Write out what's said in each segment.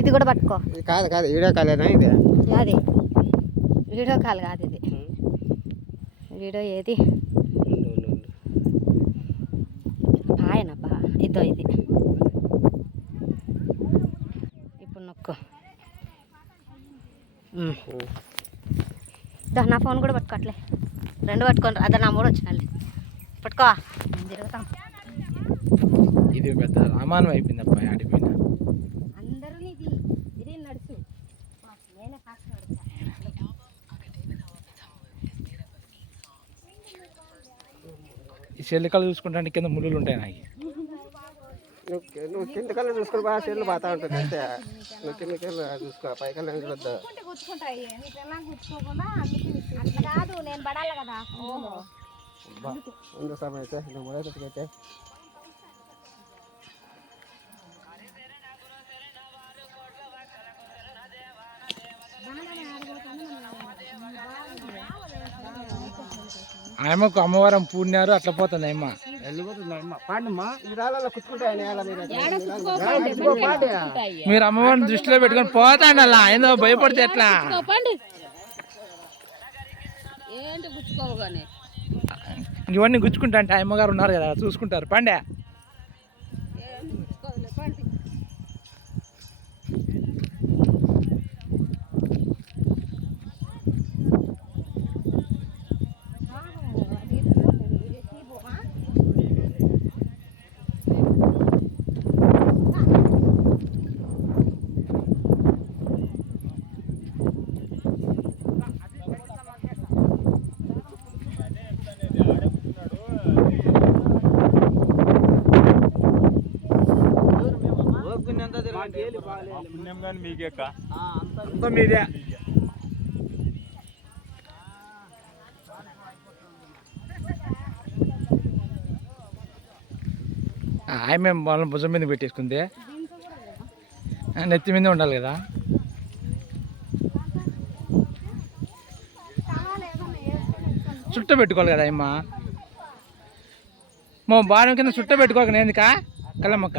ఇది కూడా పట్టుకో. ఇది కాదు కాదు వీడియో కాలేనా ఇది. అది వీడియో కాల్ కాదు ఇది. వీడియో ఏది. పాయనబ్బా ఇదో ఇది. ఇప్పుడు నొక్కు. నా ఫోన్ కూడా పట్టుకోవట్లే రెండు పట్టుకోండి అదే నా మూడు వచ్చినాలి పట్టుకో. తిరుగుతాం. ఇది పెద్ద రామాయణం అయిపోయింది అబ్బాయి ఆడిపోయిన. అందరూ ఇది ఇది నడుచు నేనే ఫాస్ట్ నడుస్తా. ఈ చెల్లికలు చూసుకుంటే కింద ముళ్ళు ఉంటాయి నాకు నువ్వు కి- నువ్వు కింద కల్లా చూసుకొని బాగా చెల్లు బాగా ఉంటుంది అంతే. నువ్వు చూసుకో పై చూడద్దు. అట్లా కాదు నేను పడాలి కదా ఓహో ఉండు సమయం అయితే నువ్వు మొదలైతే ఆయమ్మకు అమ్మవారం పూడినారు అట్లా పోతుంది అమ్మ మీరు అమ్మవారిని దృష్టిలో పెట్టుకొని పోతాండి అలా. ఏందో భయపడితే ఎట్లా? ఏంటి గుచ్చుకోగానే ఇవన్నీ గుచ్చుకుంటా అంటే అమ్మగారు ఉన్నారు కదా చూసుకుంటారు. పండే అంతా మీదే. ఆమె వాళ్ళ భుజం మీద పెట్టేసుకుంది. నెత్తి మీద ఉండాలి కదా? చుట్ట పెట్టుకోవాలి కదా అమ్మ మా బాణం కింద చుట్ట పెట్టుకోక నేందుకా కలమ్మక్క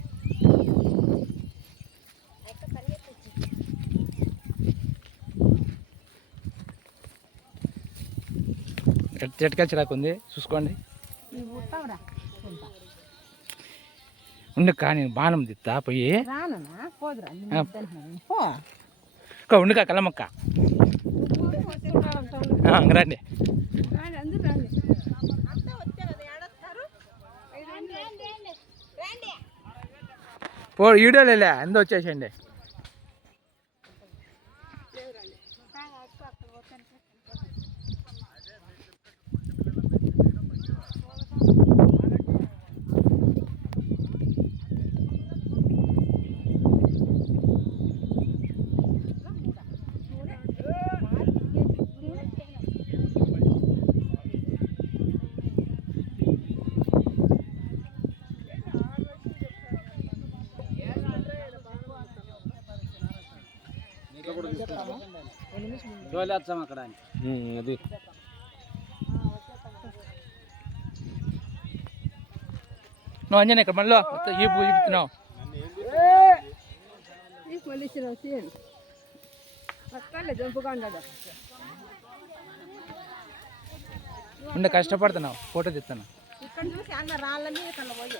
చెట్కా చిరాకు ఉంది. చూసుకోండి. ఉండు కానీ బాణం దిత్తా పోయి. ఉండుకా కలమక్క రండి. పో ఈడోలేలే ఎందు వచ్చేసేయండి. అది. నువ్వు అంజనే ఇక్కడ మళ్ళీ ఈ పూజ చెప్తున్నావు ఉండే కష్టపడుతున్నావు ఫోటో తీస్తాను. ఇక్కడ చూసి అన్న పోయి.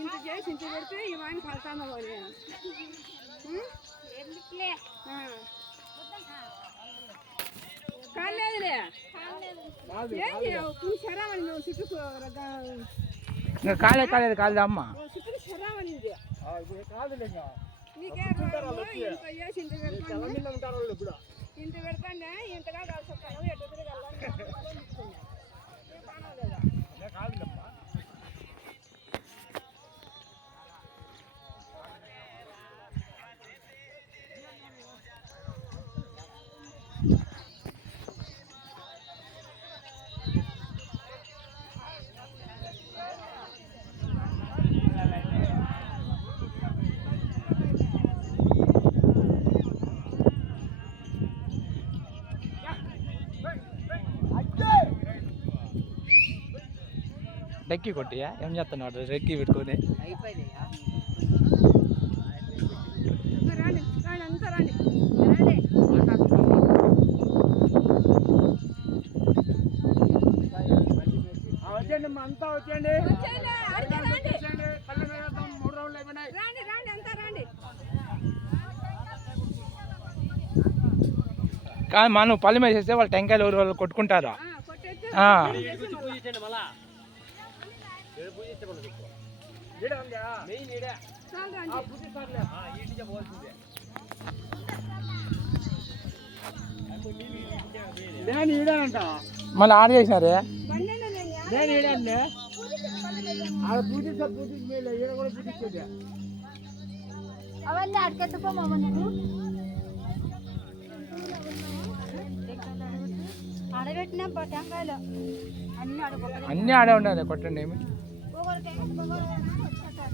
ఇంత చేసి ఇంత పెడితే ఈ వాయిని కడతాను పోనీ కాలేదులే ఏం చేయవు నువ్వు శరామని నువ్వు చుట్టూ ఇంకా కాలే కాలేదు కాలేదు అమ్మ చుట్టూ శరామని ఇది నీకే రాదు, ఇంత చేసి ఇంత పెడతాను ఇంత పెడతానే ఇంతగా కలుసుకుంటాను ఎటు తిరగాలని డెక్కి కొట్టియా? ఏం చేస్తున్నాడు? రెక్కి పెట్టుకొని? రాండి రాండి అంతా రాండి అంతా వచ్చేయండి. వచ్చేయండి, ఆడికే రాండి రాండి. రాండి అంతా రాండి. కానీ మనం పల్లె చేస్తే వాళ్ళు టెంకాయలు ఊరు వాళ్ళు కొట్టుకుంటారు? ఆ. చాలు రాండి మళ్ళీ ఆడ చేసినారే నేను అవన్నీ అడకెత్తుకోమమ్మ నువ్వు ఆడబెట్టిన టెంకాయలు అన్నీ ఆడుకో అన్నీ ఆడే ఉండాలి కొట్టండి ఏమి बगर के बगर ना छोटा